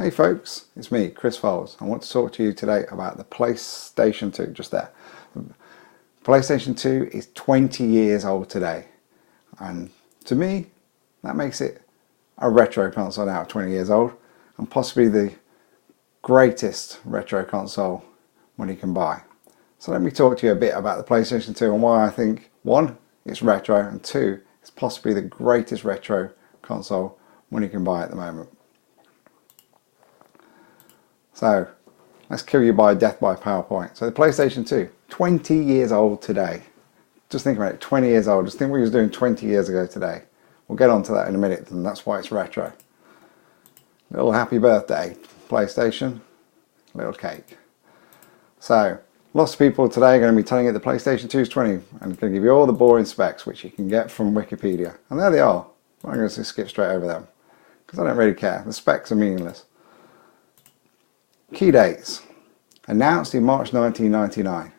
Hey folks, it's me, Chris Foles. I want to talk to you today about the PlayStation 2, just there. PlayStation 2 is 20 years old today, and to me, that makes it a retro console now, 20 years old, and possibly the greatest retro console money can buy. So let me talk to you a bit about the PlayStation 2 and why I think, one, it's retro, and two, it's possibly the greatest retro console money can buy at the moment. So, let's kill you by death by PowerPoint. So the PlayStation 2, 20 years old today. Just think about it, 20 years old. Just think what he was doing 20 years ago today. We'll get on to that in a minute, and that's why it's retro. Little happy birthday, PlayStation. Little cake. So, lots of people today are going to be telling you the PlayStation 2 is 20, and it's going to give you all the boring specs, which you can get from Wikipedia. And there they are. I'm going to skip straight over them, because I don't really care. The specs are meaningless. Key dates. Announced in March 1999.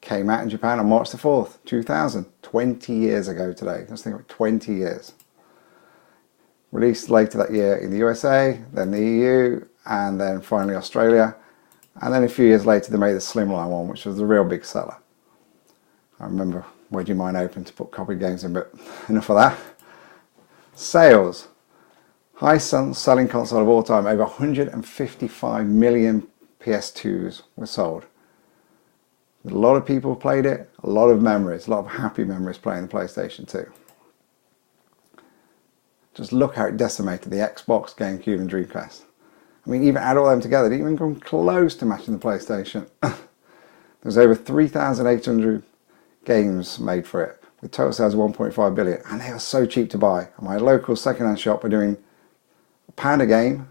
Came out in Japan on March the 4th, 2000. 20 years ago today. Let's think of it, 20 years. Released later that year in the USA, then the EU, and then finally Australia. And then a few years later they made the Slimline one, which was the real big seller. I remember wedging mine open to put copied games in, but enough of that. Sales. Highest selling console of all time, over 155 million PS2s were sold. A lot of people played it, a lot of memories, a lot of happy memories playing the PlayStation 2. Just look how it decimated the Xbox, GameCube and Dreamcast. I mean, even add all them together, it didn't even come close to matching the PlayStation. There's over 3,800 games made for it, with total sales of 1.5 billion, and they are so cheap to buy. And my local second-hand shop are doing £1 a game,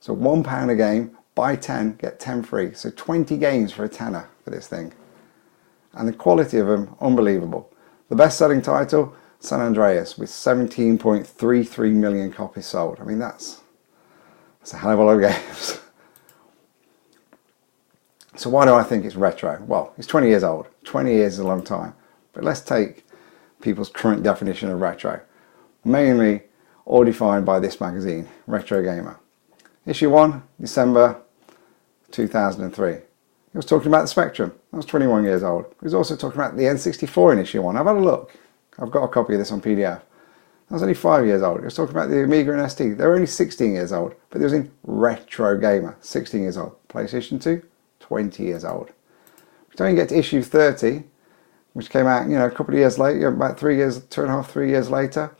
so £1 a game, buy 10, get 10 free, so 20 games for a tenner for this thing. And the quality of them, unbelievable. The best-selling title, San Andreas, with 17.33 million copies sold. I mean, that's a hell of a lot of games. So why do I think it's retro? Well, it's 20 years old. 20 years is a long time. But let's take people's current definition of retro. Mainly all defined by this magazine, Retro Gamer. Issue 1, December 2003. He was talking about the Spectrum. I was 21 years old. He was also talking about the N64 in issue 1. I've had a look. I've got a copy of this on PDF. I was only 5 years old. He was talking about the Amiga and ST. They were only 16 years old, but they was in Retro Gamer, 16 years old. PlayStation 2, 20 years old. We don't even get to issue 30, which came out, a couple of years later, about 3 years, 2.5, 3 years later.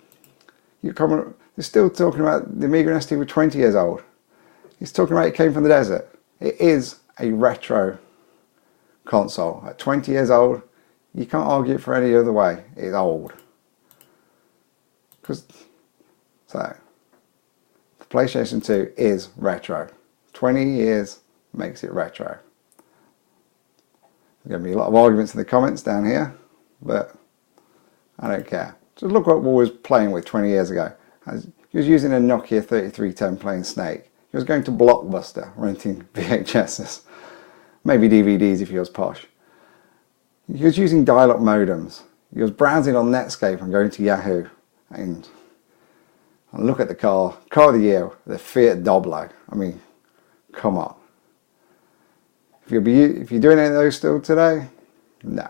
They're still talking about the Amiga and ST were 20 years old. He's talking about it came from the desert. It is a retro console. At 20 years old, you can't argue it for any other way. It's old. So, the PlayStation 2 is retro. 20 years makes it retro. There's going to be a lot of arguments in the comments down here, but I don't care. So look what we was playing with 20 years ago. He was using a Nokia 3310 playing Snake. He was going to Blockbuster renting VHSs. Maybe DVDs if he was posh. He was using dial-up modems. He was browsing on Netscape and going to Yahoo. And look at the car of the year, the Fiat Doblo. I mean, come on. If you're doing any of those still today, no.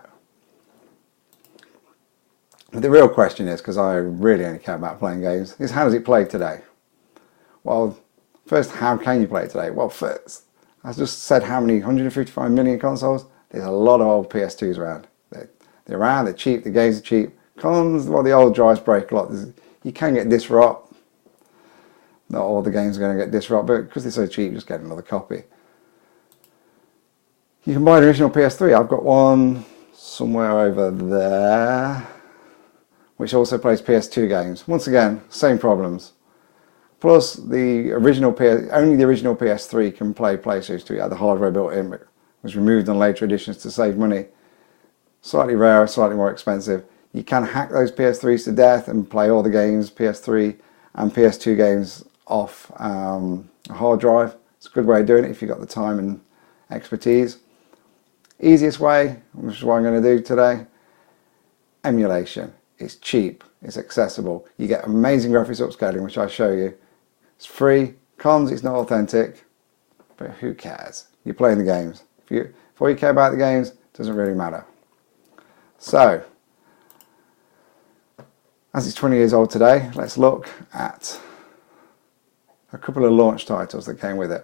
But the real question is, because I really only care about playing games, is how does it play today? Well, first, how can you play it today? Well, first, I just said how many, 155 million consoles? There's a lot of old PS2s around. They're around, they're cheap, the games are cheap. The old drives break a lot. You can get disc rot. Not all the games are going to get disc rot, but because they're so cheap, just get another copy. You can buy the original PS3. I've got one somewhere over there, which also plays PS2 games. Once again, same problems. Plus, only the original PS3 can play PlayStation 2. It had the hardware built in, but was removed on later editions to save money. Slightly rarer, slightly more expensive. You can hack those PS3s to death and play all the games, PS3 and PS2 games, off a hard drive. It's a good way of doing it if you've got the time and expertise. Easiest way, which is what I'm going to do today, emulation. It's cheap, it's accessible. You get amazing graphics upscaling, which I show you. It's free, Cons, it's not authentic, but who cares? You're playing the games. If all you care about the games, it doesn't really matter. So, as it's 20 years old today, let's look at a couple of launch titles that came with it.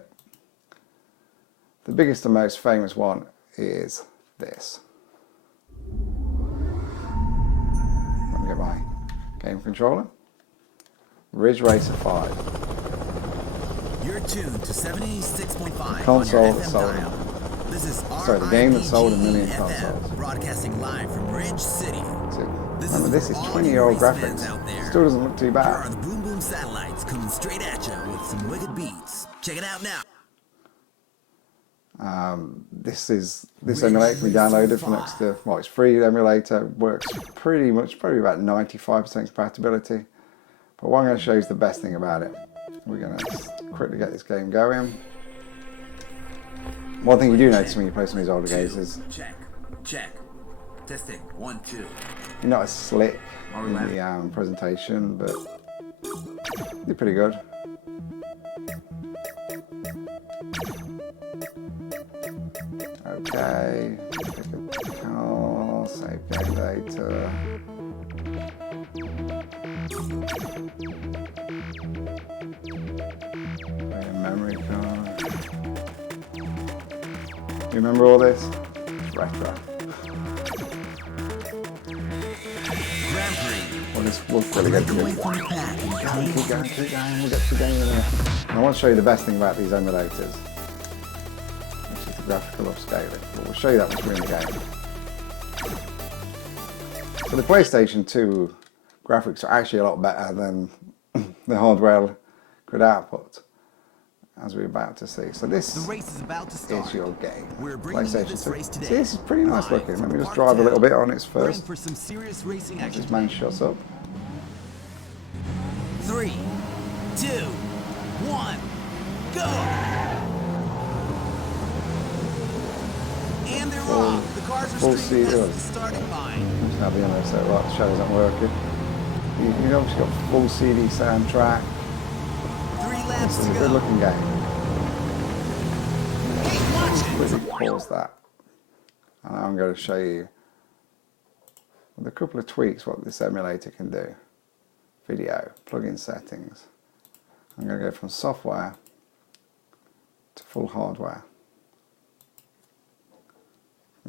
The biggest and most famous one is this. Let me get my game controller. Ridge Racer 5. You're tuned to 76.5 Console on your that FM sold. dial. This is The game that sold a million RIPG consoles. FM, broadcasting live from Ridge City. Remember, this is 20-year-old graphics. Still doesn't look too Here bad. are the Boom Boom satellites coming straight at you with some wicked beats. Check it out now. This emulator can be downloaded for next to, well, it's free. The emulator works pretty much, probably about 95% compatibility. But what I'm going to show you is the best thing about it. We're going to quickly get this game going. One thing you do notice when you play some of these older games is check. Testing 1 2. you're not as slick in the presentation, but you're pretty good. Okay, pick a channel, save game data. Play a memory card. You remember all this? It's retro. Grand Prix. We'll quickly get to it. Keep going. We'll get to the game in a minute. And I want to show you the best thing about these emulators, which is the graphical upscaling. But we'll show you that once we're in the game. So the PlayStation 2 graphics are actually a lot better than the hardware could output, as we're about to see. So this The race is about to start. is your game. We're bringing you PlayStation this 2. race today. See, this is pretty nice Live looking. from Let me just Park drive a little Town. bit on its We're in first. for some serious racing action. This man shuts up. 3, 2, 1, go! And they're off. The cars are full streaming seat past the starting line. Just have the end so right, the shadows aren't working. You've obviously got full CD soundtrack. 3 laps This is to a go. good looking game. Hey, watch it! Quickly pause that. And I'm going to show you with a couple of tweaks what this emulator can do. Video, plugin settings. I'm going to go from software to full hardware.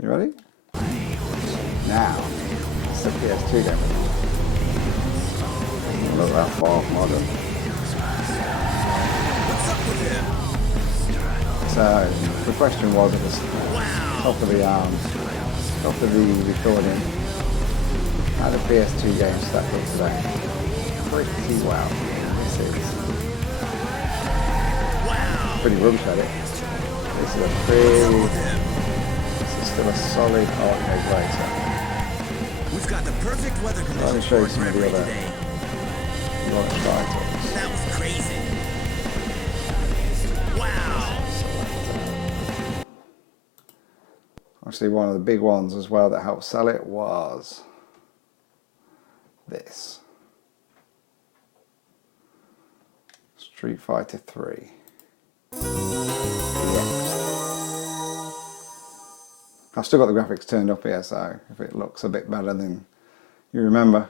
You ready? Now, it's the PS2 game. Look at that far modern. What's up with him? So the question was at the top of the recording, how the PS2 game stacked up today. Pretty well. This is pretty rubbish at it. This is still a solid arcade racer. We've got the perfect weather conditions. Let me show you for some of the Grand Prix other today. launch titles. That was crazy. Wow. Actually, one of the big ones as well that helped sell it was this. Street Fighter 3. I've still got the graphics turned up here, so if it looks a bit better than you remember,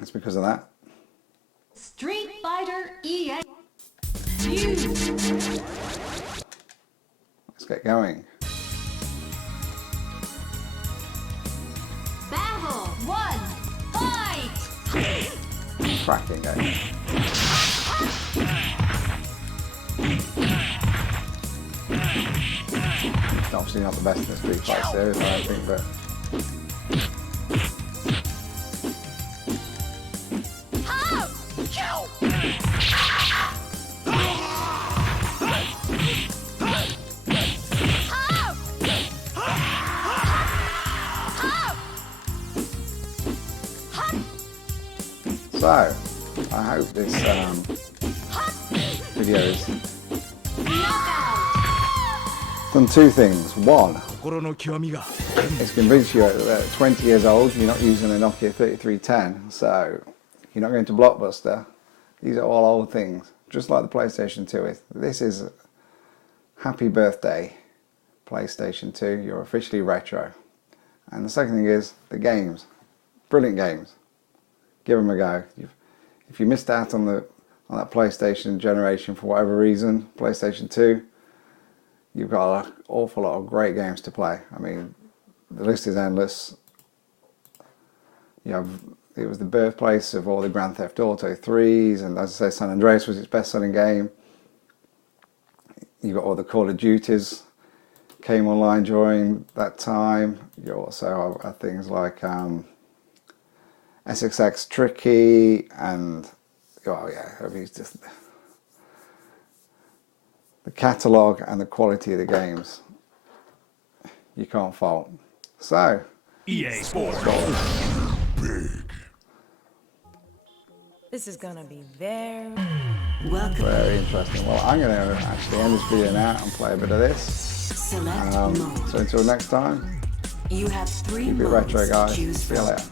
it's because of that. Street Fighter EA. Let's get going. Battle 1, fight! Cracking game. It's obviously not the best in the Street Fighter series, I don't think, but so, I hope this video has done two things. One, it's convinced you that at 20 years old you're not using a Nokia 3310, so you're not going to Blockbuster. These are all old things. just like the PlayStation 2 is. This is happy birthday, PlayStation 2. You're officially retro. And the second thing is the games. Brilliant games. Give them a go. If you missed out on that PlayStation generation for whatever reason, PlayStation 2, you've got an awful lot of great games to play. I mean, the list is endless. It was the birthplace of all the Grand Theft Auto 3s, and as I say, San Andreas was its best-selling game. You got all the Call of Duties came online during that time. You also have things like SXX Tricky, and oh yeah, I mean, it's just the catalogue and the quality of the games you can't fault. So EA Sports. This is gonna be very... Very interesting. Well, I'm going to actually end this video now and play a bit of this. Select mode. So until next time, You have 3 keep it modes retro, to guys. choose See you from. later.